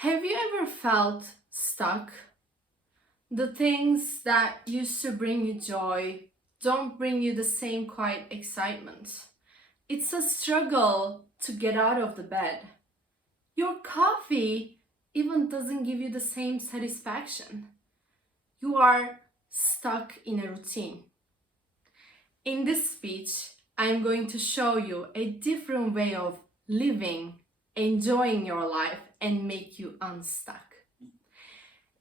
Have you ever felt stuck? The things that used to bring you joy don't bring you the same quiet excitement. It's a struggle to get out of the bed. Your coffee even doesn't give you the same satisfaction. You are stuck in a routine. In this speech, I'm going to show you a different way of living, enjoying your life, and make you unstuck.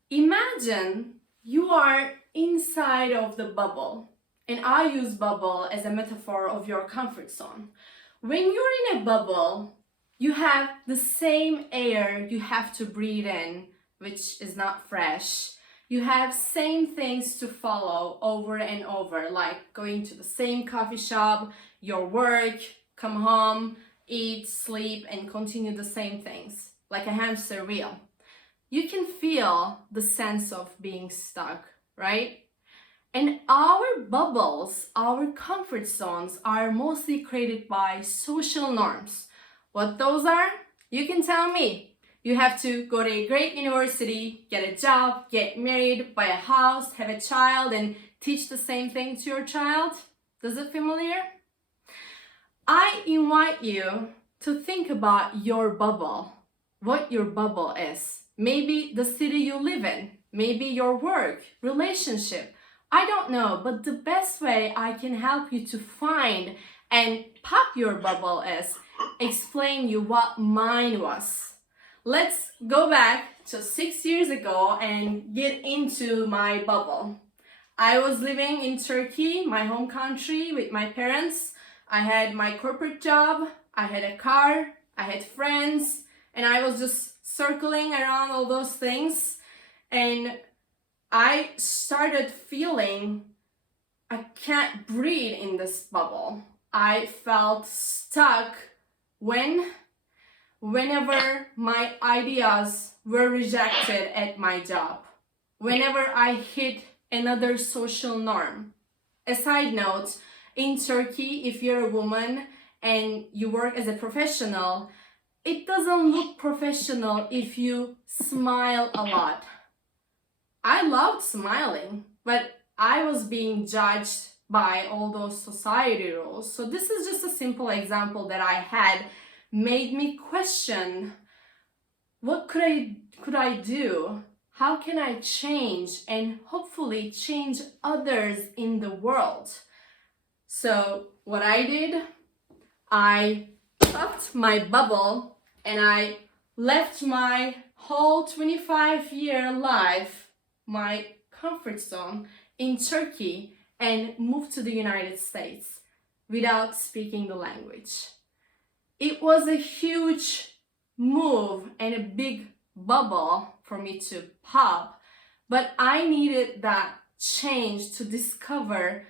Imagine you are inside of the bubble, and I use bubble as a metaphor of your comfort zone. When you're in a bubble, you have the same air you have to breathe in, which is not fresh. You have same things to follow over and over, like going to the same coffee shop, your work, come home, eat, sleep, and continue the same things, like a hamster wheel. You can feel the sense of being stuck, right? And our bubbles, our comfort zones are mostly created by social norms. What those are? You can tell me. You have to go to a great university, get a job, get married, buy a house, have a child, and teach the same thing to your child. Does it familiar? I invite you to think about your bubble, what your bubble is. Maybe the city you live in, maybe your work, relationship. I don't know, but the best way I can help you to find and pop your bubble is explain you what mine was. Let's go back to 6 years ago and get into my bubble. I was living in Turkey, my home country, with my parents. I had my corporate job, I had a car, I had friends, and I was just circling around all those things. And I started feeling I can't breathe in this bubble. I felt stuck whenever my ideas were rejected at my job, whenever I hit another social norm. A side note, in Turkey, if you're a woman and you work as a professional, it doesn't look professional if you smile a lot. I loved smiling, but I was being judged by all those society rules. So this is just a simple example that I had made me question, what could I do? How can I change and hopefully change others in the world? So what I did, I popped my bubble and I left my whole 25-year life, my comfort zone in Turkey, and moved to the United States without speaking the language. It was a huge move and a big bubble for me to pop, but I needed that change to discover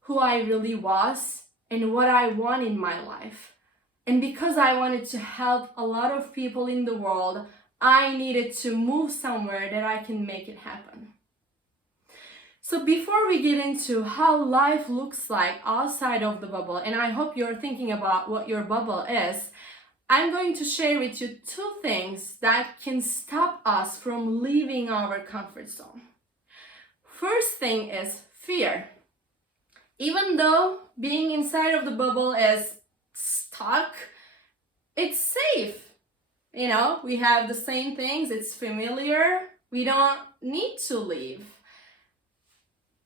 who I really was and what I want in my life. And because I wanted to help a lot of people in the world, I needed to move somewhere that I can make it happen. So before we get into how life looks like outside of the bubble, and I hope you're thinking about what your bubble is, I'm going to share with you two things that can stop us from leaving our comfort zone. First thing is fear. Even though being inside of the bubble is stuck, it's safe. You know, we have the same things, it's familiar, we don't need to leave.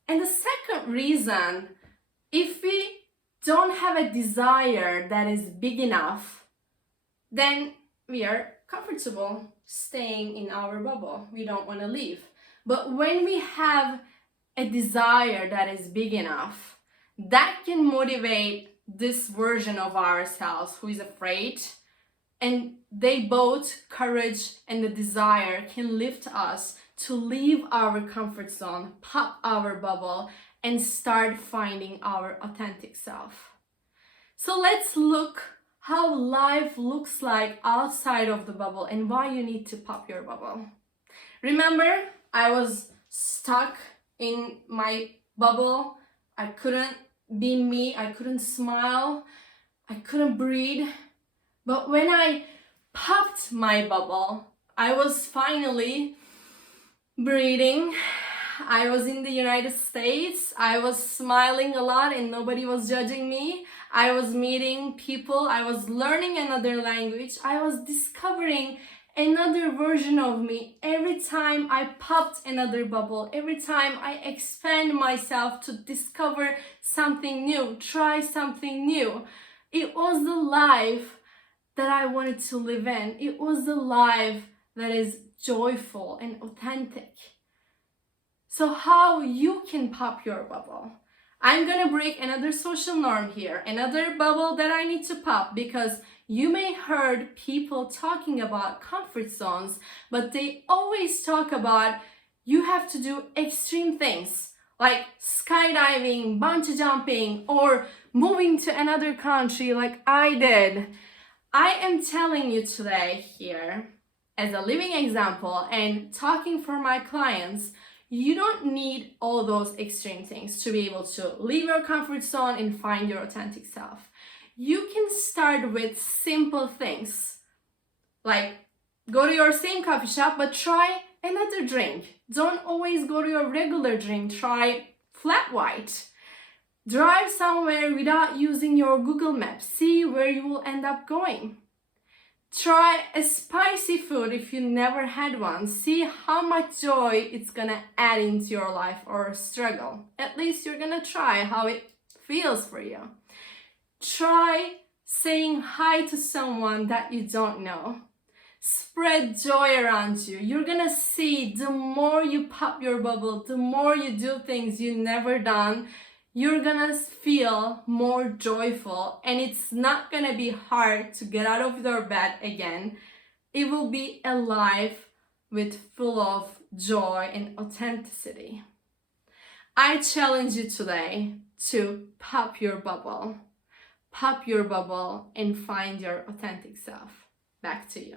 And the second reason, if we don't have a desire that is big enough, then we are comfortable staying in our bubble. We don't want to leave. But when we have a desire that is big enough, that can motivate this version of ourselves who is afraid, and they both, courage and the desire, can lift us to leave our comfort zone, pop our bubble, and start finding our authentic self. So let's look how life looks like outside of the bubble and why you need to pop your bubble. Remember, I was stuck in my bubble. I couldn't be me, I couldn't smile, I couldn't breathe. But when I popped my bubble, I was finally breathing. I was in the United States. I was smiling a lot and nobody was judging me. I was meeting people. I was learning another language. I was discovering another version of me every time I popped another bubble, every time I expand myself to discover something new, try something new. It was the life that I wanted to live in. It was the life that is joyful and authentic. So how you can pop your bubble? I'm gonna break another social norm here, another bubble that I need to pop, because you may heard people talking about comfort zones, but they always talk about you have to do extreme things like skydiving, bungee jumping, or moving to another country like I did. I am telling you today here as a living example and talking for my clients, you don't need all those extreme things to be able to leave your comfort zone and find your authentic self. You can start with simple things, like go to your same coffee shop, but try another drink. Don't always go to your regular drink. Try flat white. Drive somewhere without using your Google Maps. See where you will end up going. Try a spicy food if you never had one. See how much joy it's gonna add into your life, or a struggle. At least you're gonna try how it feels for you. Try saying hi to someone that you don't know. Spread joy around you. You're gonna see the more you pop your bubble, the more you do things you never done, you're gonna feel more joyful, and it's not gonna be hard to get out of your bed again. It will be a life with full of joy and authenticity. I challenge you today to pop your bubble. Pop your bubble and find your authentic self. Back to you.